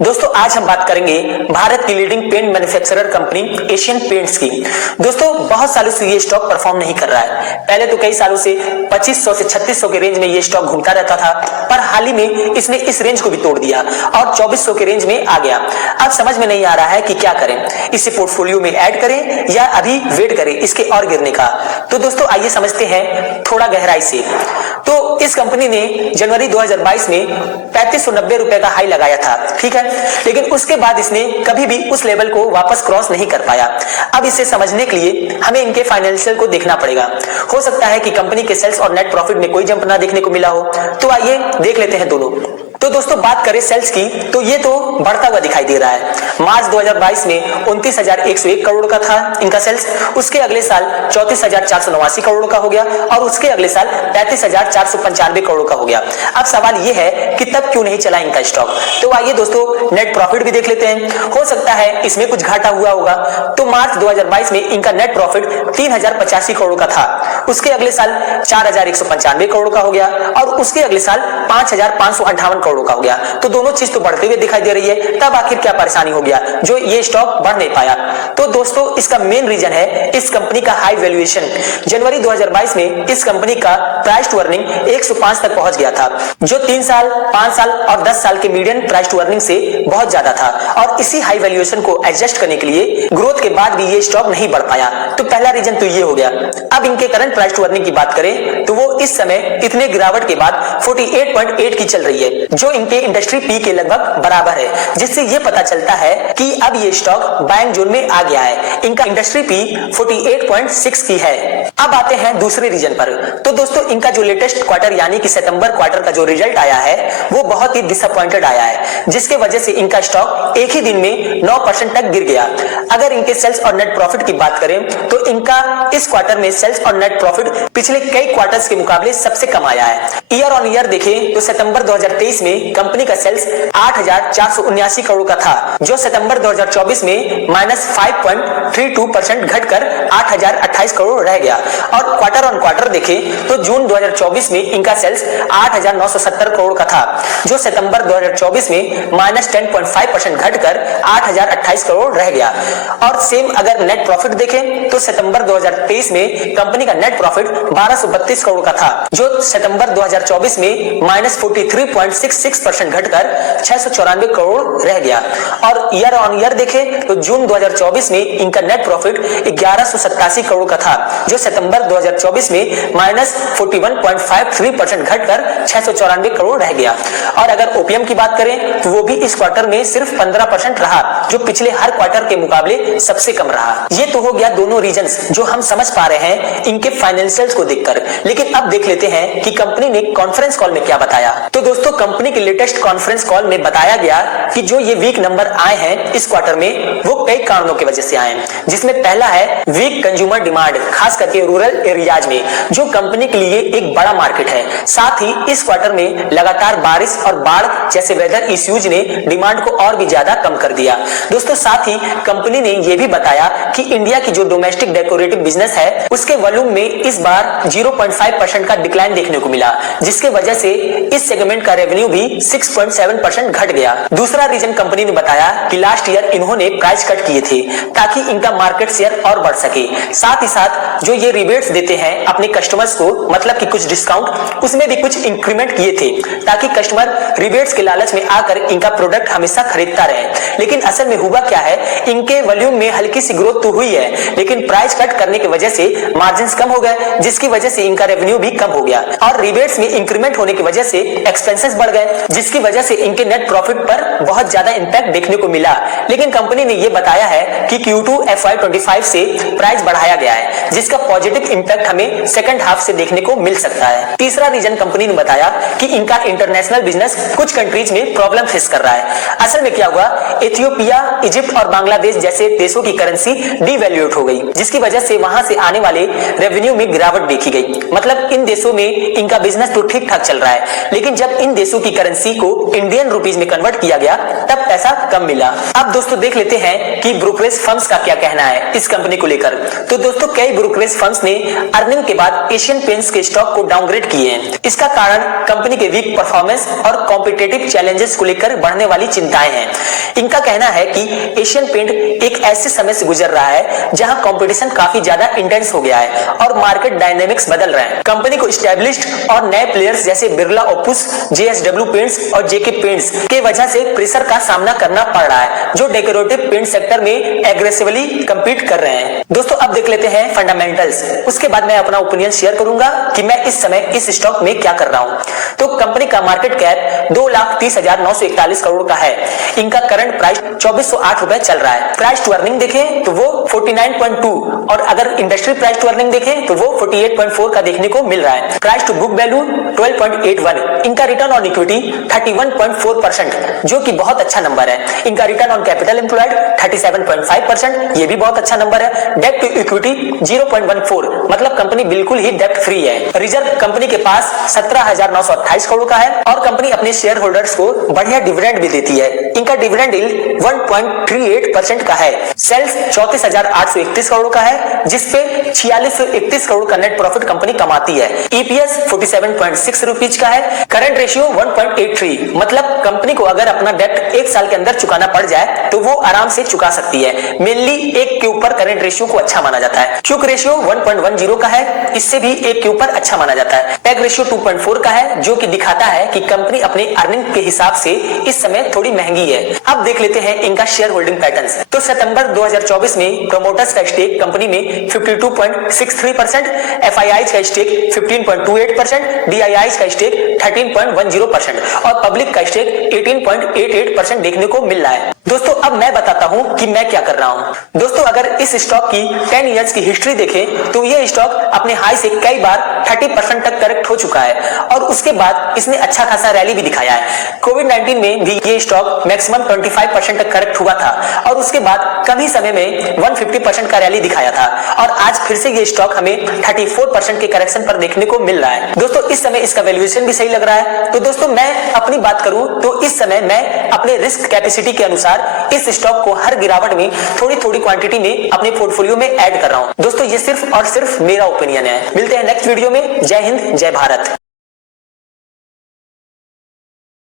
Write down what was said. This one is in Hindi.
दोस्तों आज हम बात करेंगे भारत की leading paint manufacturer company Asian Paints की। दोस्तों बहुत सालों से ये स्टॉक परफॉर्म नहीं कर रहा है। पहले तो कई सालों से 2500 से 3600 के रेंज में ये स्टॉक घूमता रहता था, पर हाल ही में इसने इस रेंज को भी तोड़ दिया और 2400 के रेंज में आ गया। अब समझ में नहीं आ रहा है कि क्या करें, इसे पोर्टफोलियो में ऐड करें या अभी वेट करें इसके और गिरने का। तो दोस्तों आइए समझते हैं थोड़ा गहराई से। तो इस कंपनी ने जनवरी 2022 में 3590 रुपए का हाई लगाया था, ठीक है, लेकिन उसके बाद इसने कभी भी उस लेवल को वापस क्रॉस नहीं कर पाया। अब इसे समझने के लिए हमें इनके फाइनेंशियल को देखना पड़ेगा। हो सकता है कि कंपनी के सेल्स और नेट प्रॉफिट में कोई जंप ना देखने को मिला हो, तो आइए देख लेते हैं दोनों। तो दोस्तों बात करें सेल्स की, तो ये तो बढ़ता हुआ दिखाई दे रहा है। मार्च 2022 में 29,101 करोड़ का था इनका सेल्स, उसके अगले साल 34,489 करोड़ का हो गया और उसके अगले साल 35,495 करोड़ का हो गया। अब सवाल ये है कि तब क्यों नहीं चला इनका स्टॉक। तो आइए दोस्तों नेट प्रॉफिट भी देख लेते हैं, हो सकता है इसमें कुछ घाटा हुआ होगा। तो मार्च 2022 में इनका नेट प्रॉफिट 3,085 करोड़ का था, उसके अगले साल 4,195 करोड़ का हो गया और उसके अगले साल 5,558 करोड़ का हो गया। तो दोनों चीज तो बढ़ते हुए दिखाई दे रही है, तब आखिर क्या परेशानी हो गया जो ये स्टॉक बढ़ नहीं पाया। तो दोस्तों इसका मेन रीजन है इस कंपनी का हाई वैल्यूएशन। जनवरी 2022 में इस कंपनी का प्राइस टू अर्निंग 105 तक पहुंच गया था, जो 3 साल, 5 साल और 10 साल के मीडियन प्राइस टू अर्निंग से बहुत ज्यादा था। और इसी हाई वैल्यूएशन को एडजस्ट करने के लिए ग्रोथ के बाद भी ये स्टॉक नहीं बढ़ पाया। तो पहला रीजन तो ये हो गया। अब इनके करंट प्राइस टू अर्निंग की बात करें तो वो इस समय इतने गिरावट के बाद 48.8 की चल रही है, जो इनके इंडस्ट्री पी के लगभग बराबर है, जिससे ये पता चलता है कि अब ये स्टॉक बाइंग जोन में आ गया है। इनका इंडस्ट्री पी 48.6 की है। अब आते हैं दूसरे रीजन पर। तो दोस्तों इनका जो लेटेस्ट क्वार्टर यानी कि सितंबर क्वार्टर का जो रिजल्ट आया है वो बहुत ही डिसअपॉइंटेड आया है, जिसके वजह से इनका स्टॉक एक ही दिन में 9% तक गिर गया। अगर इनके सेल्स और नेट प्रॉफिट की बात करें तो इनका इस क्वार्टर में सेल्स और नेट प्रॉफिट पिछले कई क्वार्टर्स के मुकाबले सबसे कम आया है। ईयर ऑन ईयर देखें तो सितंबर 2023 में कंपनी का सेल्स 8,479 करोड़ का था, जो सितंबर 2024 में -5.32% घटकर 8,028 करोड़ रह गया। और क्वार्टर ऑन क्वार्टर देखें तो जून 2024 में इनका सेल्स 8,970 करोड़ का था, जो सितंबर 2024 में -10.5% घटकर 8,028 करोड़ रह गया। और सेम अगर नेट प्रॉफिट देखें तो सितंबर 2023 में कंपनी का नेट प्रॉफिट 1232 करोड़ का था, जो सितंबर 2024 में -43.66% घटकर 694 करोड़ रह गया। और ईयर ऑन ईयर देखें तो जून 2024 में इनका नेट प्रॉफिट 1187 करोड़ का था, जो सितंबर 2024 में -41.53% घटकर 694 करोड़ रह गया। और अगर ओपीएम की बात करें तो वो भी इस क्वार्टर में सिर्फ 15% रहा, जो पिछले हर क्वार्टर के मुकाबले सबसे कम रहा। ये तो हो गया दोनों रीजंस जो हम समझ पा रहे हैं इनके फाइनेंशियल्स को देखकर। लेकिन अब देख लेते हैं कि कंपनी ने कॉन्फ्रेंस कॉल में क्या बताया। तो दोस्तों कंपनी के लेटेस्ट कॉन्फ्रेंस कॉल में बताया गया कि जो ये वीक नंबर आए हैं इस क्वार्टर में वो कई कारणों की वजह से आए हैं, जिसमें पहला है वीक कंज्यूमर डिमांड, खास करके रूरल एरियाज में, जो कंपनी के लिए एक बड़ा मार्केट है। साथ ही इस क्वार्टर में लगातार बारिश और बाढ़ जैसे वेदर इश्यूज ने डिमांड को और भी ज्यादा कम कर दिया। दोस्तों साथ ही कंपनी ने यह भी बताया कि इंडिया की जो डोमेस्टिक डेकोरेटिव बिजनेस है उसके वॉल्यूम में इस बार 0.5% का डिक्लाइन देखने को मिला, जिसके वजह से इस सेगमेंट का रेवेन्यू भी 6.7% घट गया। दूसरा रीजन कंपनी ने बताया कि लास्ट ईयर इन्होंने प्राइस कट किए थे ताकि इनका मार्केट शेयर और बढ़ सके। साथ ही साथ जो ये रिबेट्स देते हैं अपने कस्टमर्स को, मतलब कि कुछ डिस्काउंट, उसमें भी कुछ इंक्रीमेंट किए थे ताकि कस्टमर रिबेट्स के लालच में आकर इनका प्रोडक्ट हमेशा खरीदता रहे। लेकिन असल में हुआ क्या है, इनके वॉल्यूम में हल्की सी ग्रोथ तो हुई है, लेकिन प्राइस कट करने की वजह से मार्जिन्स कम हो गए, जिसकी वजह से इनका रेवेन्यू भी कम हो गया। और रिबेट्स में इंक्रीमेंट होने की वजह से एक्सपेंसेस बढ़ गए, जिसकी वजह से इनके नेट प्रॉफिट पर बहुत ज्यादा इंपैक्ट देखने को मिला। लेकिन कंपनी ने यह बताया है कि Q2 FY25 से प्राइस बढ़ाया गया है, जिसका पॉजिटिव इंपैक्ट हमें सेकंड हाफ से देखने को मिल सकता है। तीसरा रीजन कंपनी ने बताया कि इनका इंटरनेशनल बिजनेस कुछ कंट्रीज में प्रॉब्लम फेस कर रहा है। असल में क्या हुआ, इथियोपिया, इजिप्ट और बांग्लादेश जैसे देशों की करेंसी डीवैल्यूएट हो गई, जिसकी वजह से वहां से आने वाले रेवेन्यू में गिरावट देखी गई। मतलब इन देशों में इनका बिजनेस तो ठीक ठाक चल रहा है, लेकिन जब इन देशों की करेंसी को इंडियन रुपीज में कन्वर्ट किया गया तब पैसा कम मिला। अब दोस्तों देख लेते हैं कि ब्रोकरेज फर्म्स का क्या कहना है इस कंपनी को लेकर। तो दोस्तों कई ब्रोकरेज फर्म्स फर्म्स ने अर्निंग के बाद एशियन पेंट्स के स्टॉक को डाउनग्रेड किए हैं। इसका कारण कंपनी के वीक परफॉर्मेंस और कॉम्पिटिटिव चैलेंजेस को लेकर बढ़ने वाली चिंताएं हैं। इनका कहना है कि एशियन पेंट एक ऐसे समय से गुजर रहा है जहां कंपटीशन काफी ज्यादा इंटेंस हो गया है और मार्केट डायनेमिक्स बदल रहे हैं। कंपनी को एस्टैब्लिश्ड और नए प्लेयर्स जैसे बिरला ओपुस, जेएसडब्ल्यू पेंट्स और जेके पेंट्स के वजह से प्रेशर का सामना करना पड़ रहा है, जो डेकोरेटिव पेंट सेक्टर में एग्रेसिवली compete कर रहे हैं। दोस्तों अब देख लेते हैं फंडामेंटल्स, उसके बाद मैं अपना ओपिनियन शेयर करूंगा कि मैं इस समय इस स्टॉक में क्या कर रहा हूं। तो कंपनी का मार्केट कैप 2,30,941 करोड़ का है। इनका करंट प्राइस 2408 रुपए चल रहा है। प्राइस टू अर्निंग देखें तो वो 49.2 और अगर इंडस्ट्री प्राइस टू अर्निंग देखें तो वो 48.4 का देखने को मिल रहा है। Price to book value 12.81। इनका रिटर्न ऑन इक्विटी 31.4%, जो कि बहुत अच्छा नंबर है। इनका रिटर्न ऑन कैपिटल एम्प्लॉयड 37.5%, ये भी बहुत अच्छा नंबर है। डेट टू इक्विटी 0.14, मतलब कंपनी बिल्कुल ही डेट फ्री है। रिजर्व कंपनी के पास 17,928 करोड़ का है और कंपनी अपने शेयर होल्डर्स को बढ़िया डिविडेंड भी देती है। इनका डिविडेंड यील्ड 1.38% का है। सेल्स 34,831 करोड़ का है, जिसपे 4631 करोड़ का नेट प्रॉफिट कंपनी कमाती है। ईपीएस 47.6 रुपीज का है। करंट रेशियो 1.83, मतलब कंपनी को अगर अपना डेट एक साल के अंदर चुकाना पड़ जाए तो वो आराम से चुका सकती है। मेनली एक के ऊपर करंट रेशियो को अच्छा माना जाता है। क्विक रेशियो 1.10 का है, इससे भी एक के ऊपर अच्छा माना जाता है। पैग रेशियो 2.4 का है, जो कि दिखाता है कि कंपनी अपने अर्निंग के हिसाब से इस समय थोड़ी महंगी है। अब देख लेते हैं इनका शेयर होल्डिंग पैटर्न्स। तो सितंबर 2024 में प्रमोटर्स का स्टेक कंपनी में 52.63%, एफआईआईज का स्टेक 15.28%, डीआईआईज का स्टेक 13.10% और पब्लिक का स्टेक 18.88% देखने को मिल रहा है। दोस्तों अब मैं बताता हूं कि मैं क्या कर रहा हूं। दोस्तों अगर इस स्टॉक की 10 इयर्स की हिस्ट्री देखें तो ये स्टॉक अपने हाई से कई बार 30% तक करेक्ट हो चुका है और उसके बाद इसने अच्छा खासा रैली भी दिखाया है। कोविड-19 में भी ये स्टॉक मैक्सिमम 25% तक करेक्ट हुआ था और उसके बाद कम ही समय में 150% का रैली दिखाया था और आज फिर से ये स्टॉक हमें 34% के करेक्शन पर देखने को मिल रहा है। दोस्तों इस समय इसका वैल्यूएशन भी सही लग रहा है। तो दोस्तों मैं अपनी बात करूं तो इस समय मैं अपने रिस्क कैपेसिटी के अनुसार इस स्टॉक को हर गिरावट में थोड़ी थोड़ी क्वांटिटी में अपने पोर्टफोलियो में ऐड कर रहा हूं। दोस्तों ये सिर्फ और सिर्फ मेरा ओपिनियन है। मिलते हैं नेक्स्ट वीडियो में। जय हिंद, जय भारत।